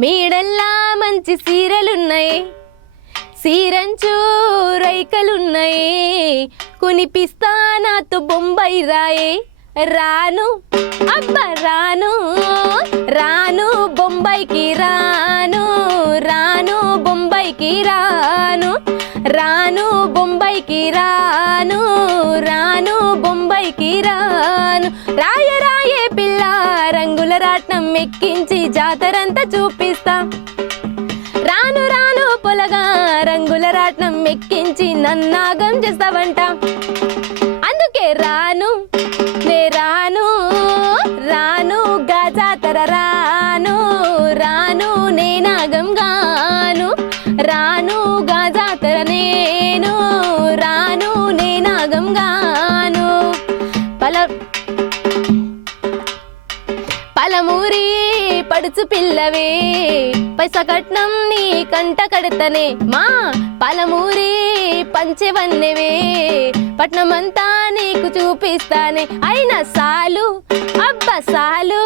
మేడల్లా మంచి సీరలున్నాయి, సీరంచు రైకలున్నాయి, కొనిపిస్తా నాతో బొంబాయి రాయే. రాను అబ్బా రాను, రాను బొంబాయికి రాను, రాను బొంబాయికి రాను, రాను బొంబాయికి రాను, రాను బొంబాయికి రాను. రాయే రాయే పిల్ల రంగుల రాట్నం ఎక్కించి జాతరంతా చూపిస్తా. రాను రాను పొలగా రంగుల రాట్నం ఎక్కించి నన్నాగం చేస్తావంట. అందుకే రాను నే రాను, రాను గా జాతర రాను, రాను నే నాగం గాను, రాను గా జాతర నేను, రాను నే నాగం గాను. పలమూరి పడుచు పిల్లవే పైసా కట్నం నీ కంట కడతనే. మా పలమూరి పంచెవన్నెవే పట్నమంతా నీకు చూపిస్తానే. అయినా సాలు అబ్బా సాలు,